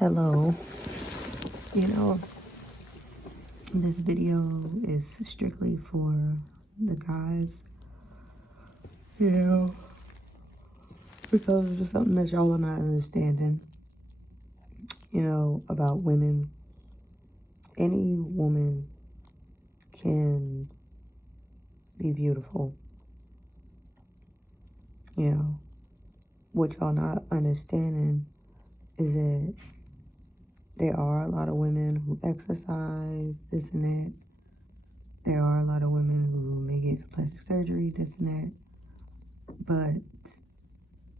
Hello. You know, this video is strictly for the guys, because it's just something that y'all are not understanding, about women. Any woman can be beautiful. What y'all not understanding is that there are a lot of women who exercise, this and that. There are a lot of women who may get some plastic surgery, this and that. But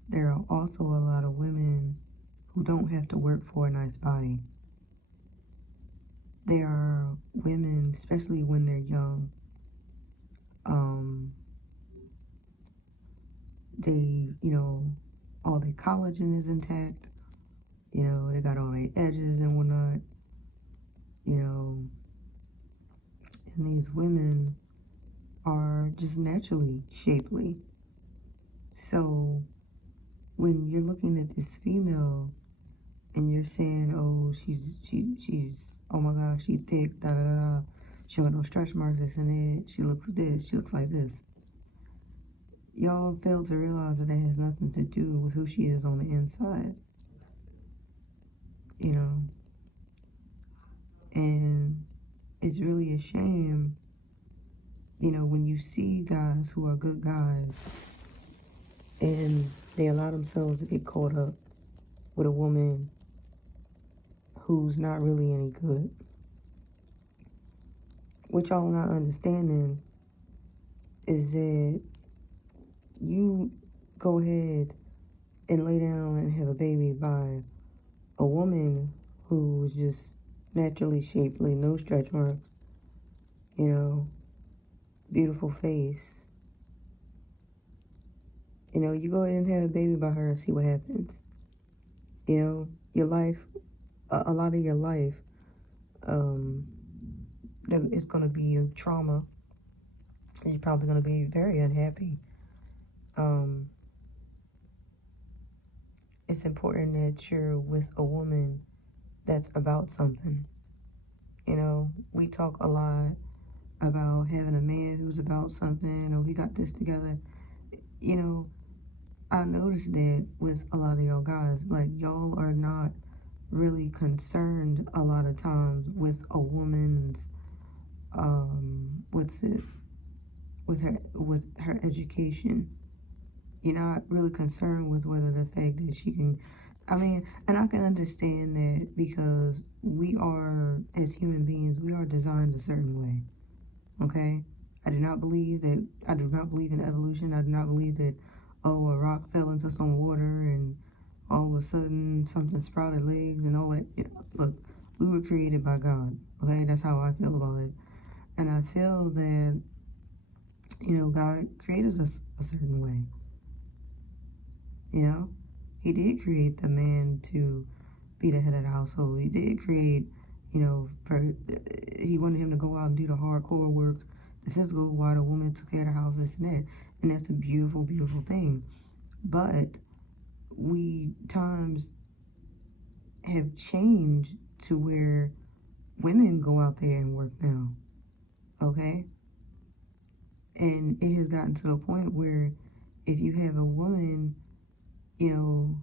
there are also a lot of women who don't have to work for a nice body. There are women, especially when they're young, all their collagen is intact. They got all their edges and whatnot. And these women are just naturally shapely. So when you're looking at this female and you're saying, oh, she's oh my gosh, she's thick, da da da, she got no stretch marks, this and that, she looks this, she looks like this. Y'all fail to realize that has nothing to do with who she is on the inside. And it's really a shame, when you see guys who are good guys and they allow themselves to get caught up with a woman who's not really any good. What y'all not understanding is that you go ahead and lay down and have a baby by a woman who's just naturally shapely, no stretch marks, beautiful face. You go ahead and have a baby by her and see what happens. Your life, a lot of your life, it's going to be a trauma. You're probably going to be very unhappy. It's important that you're with a woman that's about something. We talk a lot about having a man who's about something, or he got this together. I noticed that with a lot of y'all guys, like, y'all are not really concerned a lot of times with a woman's, with her education. You're not really concerned with whether the fact that she can, and I can understand that, because we are, as human beings, we are designed a certain way, okay? I do not believe in evolution. I do not believe that, a rock fell into some water and all of a sudden something sprouted legs and all that. Look, we were created by God, okay? That's how I feel about it. And I feel that, God created us a certain way. He did create the man to be the head of the household. He did create, he wanted him to go out and do the hardcore work, the physical, while the woman took care of the house, this and that. And that's a beautiful, beautiful thing. But we times have changed to where women go out there and work now, okay? And it has gotten to the point where if you have a woman,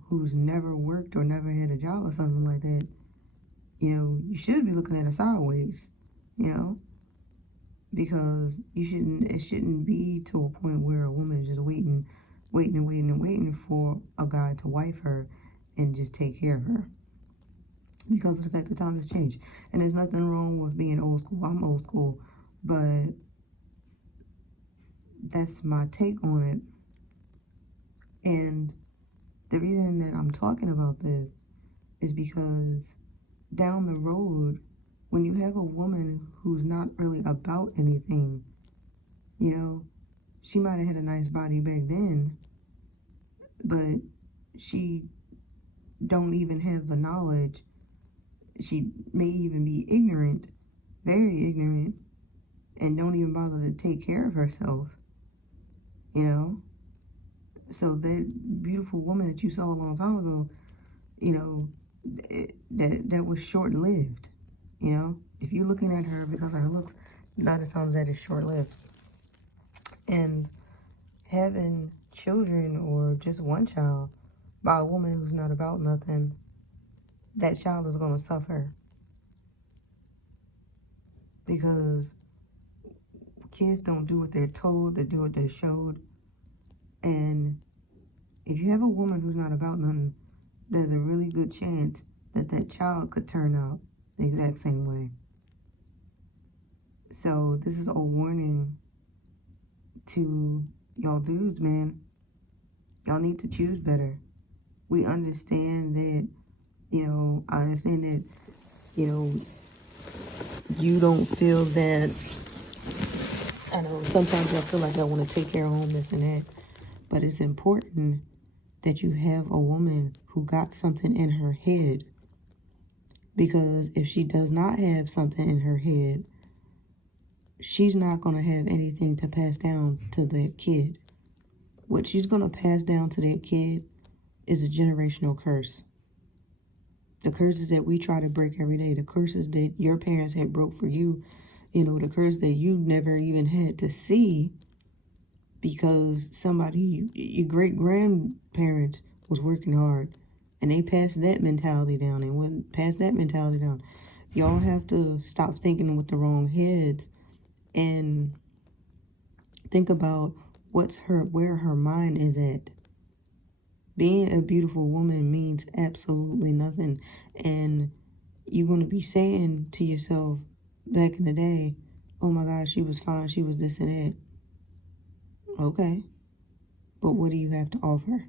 who's never worked or never had a job or something like that, you should be looking at her sideways, because it shouldn't be to a point where a woman is just waiting for a guy to wife her and just take care of her, because of the fact that time has changed. And there's nothing wrong with being old school. I'm old school, but that's my take on it. And the reason that I'm talking about this is because down the road, when you have a woman who's not really about anything, she might have had a nice body back then, but she don't even have the knowledge. She may even be ignorant, very ignorant, and don't even bother to take care of herself, So that beautiful woman that you saw a long time ago, that was short-lived. You know, if you're looking at her because of her looks, a lot of times that is short-lived. And having children or just one child by a woman who's not about nothing, that child is going to suffer. Because kids don't do what they're told, they do what they're showed. And if you have a woman who's not about nothing, there's a really good chance that that child could turn out the exact same way. So this is a warning to y'all dudes, man. Y'all need to choose better. We understand that, I understand that, you don't feel that, I know sometimes I feel like I want to take care of home, this and that. But it's important that you have a woman who got something in her head. Because if she does not have something in her head, she's not going to have anything to pass down to that kid. What she's going to pass down to that kid is a generational curse. The curses that we try to break every day, the curses that your parents had broke for you, the curse that you never even had to see because somebody, your great-grandparents was working hard and they passed that mentality down and wouldn't pass that mentality down. Y'all have to stop thinking with the wrong heads and think about where her mind is at. Being a beautiful woman means absolutely nothing. And you're going to be saying to yourself back in the day, oh my gosh, she was fine, she was this and that. Okay. But what do you have to offer?